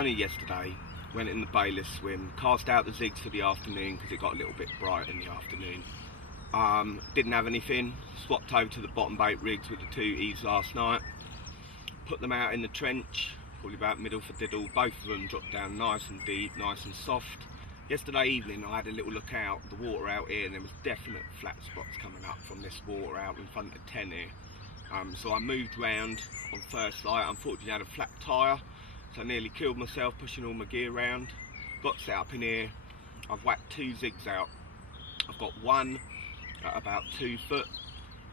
down here yesterday, went in the bayless swim, cast out the zigs for the afternoon because it got a little bit bright in the afternoon. Didn't have anything, swapped over to the bottom bait rigs with the 2Es last night, put them out in the trench, probably about middle for diddle. Both of them dropped down nice and deep, nice and soft. Yesterday evening I had a little look out, the water out here, and there was definite flat spots coming up from this water out in front of 10 here. So I moved round on first light. Unfortunately I had a flat tyre, so I nearly killed myself pushing all my gear around. Got set up in here, I've whacked 2 zigs out. I've got one at about 2 foot,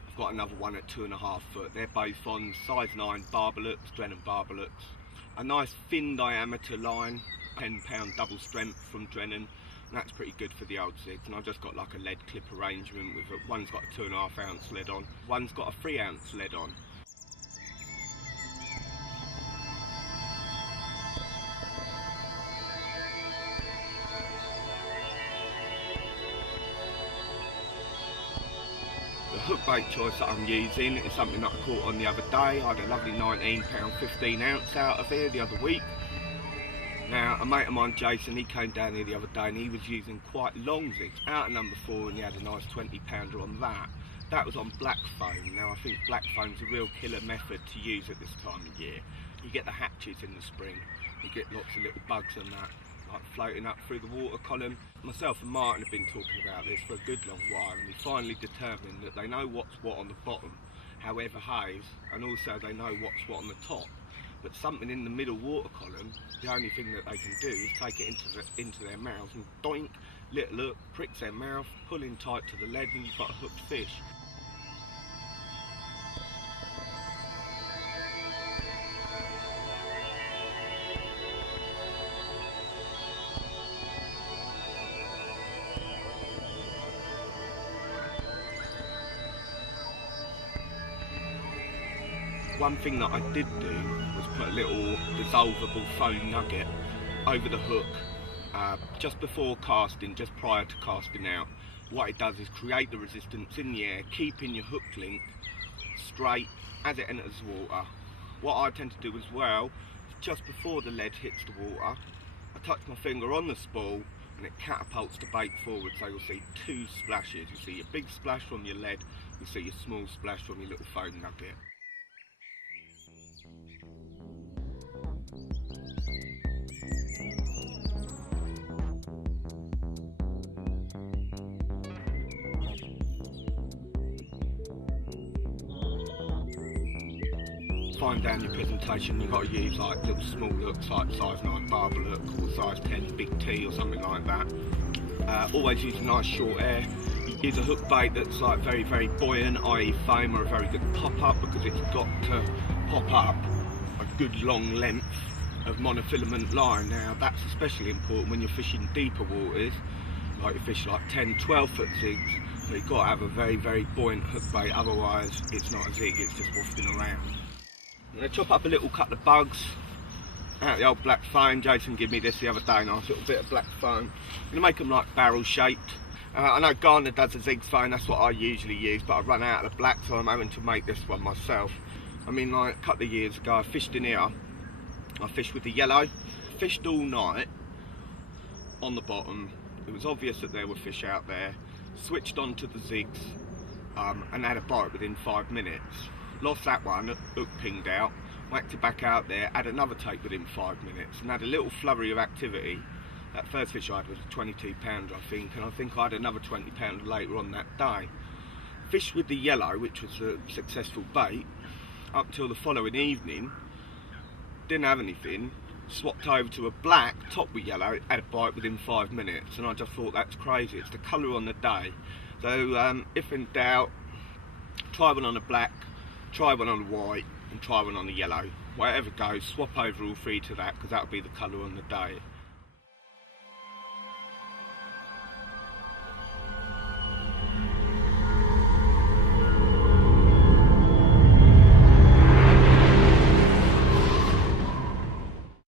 I've got another one at 2.5 foot. They're both on size 9 Barbalux, Drennan Barbalux. A nice thin diameter line, 10-pound double strength from Drennan, and that's pretty good for the old zigs. And I've just got like a lead clip arrangement with one's got a 2.5 ounce lead on, one's got a 3 ounce lead on. The hook bait choice that I'm using is something that I caught on the other day. I had a lovely 19-pound 15 ounce out of here the other week. Now, a mate of mine, Jason, he came down here the other day and he was using quite long zigs out of number 4, and he had a nice 20-pounder on that. That was on black foam. Now, I think black foam's a real killer method to use at this time of year. You get the hatches in the spring, you get lots of little bugs on that, like floating up through the water column. Myself and Martin have been talking about this for a good long while, and we finally determined that they know what's what on the bottom, how it behaves, and also they know what's what on the top. But something in the middle water column, the only thing that they can do is take it into their mouths and doink, little look, pricks their mouth, pull in tight to the lead, and you've got a hooked fish. One thing that I did do was put a little dissolvable foam nugget over the hook just before casting, just prior to casting out. What it does is create the resistance in the air, keeping your hook link straight as it enters the water. What I tend to do as well, just before the lead hits the water, I touch my finger on the spool and it catapults the bait forward, so you'll see 2 splashes. You see your big splash from your lead, you see your small splash from your little foam nugget. Fine down your presentation, you've got to use like little small hooks like size 9 Barbalux or size 10 Big T or something like that. Always use a nice short air. Use a hook bait that's like very, very buoyant, i.e. foam, or a very good pop-up, because it's got to pop up a good long length of monofilament line. Now that's especially important when you're fishing deeper waters, like you fish like 10, 12 foot zigs. So you've got to have a very, very buoyant hook bait, otherwise it's not a zig, it's just wafting around. I'm going to chop up a little couple of bugs out of the old black foam. Jason gave me this the other day, nice little bit of black foam. I'm going to make them like barrel shaped. I know Garner does a zig foam, that's what I usually use, but I run out of the black, so I'm having to make this one myself. I mean, like a couple of years ago I fished in here, I fished with the yellow, fished all night on the bottom. It was obvious that there were fish out there. Switched on to the zigs and had a bite within 5 minutes. Lost that one, hook pinged out, whacked it back out there, had another take within 5 minutes, and had a little flurry of activity. That first fish I had was a 22-pounder, I think, and I think I had another 20-pounder later on that day. Fished with the yellow, which was a successful bait, up until the following evening. Didn't have anything, swapped over to a black, topped with yellow, had a bite within 5 minutes, and I just thought that's crazy, it's the colour on the day. So if in doubt, try one on a black, try one on the white, and try one on the yellow. Whatever goes, swap over all 3 to that, because that'll be the colour on the day.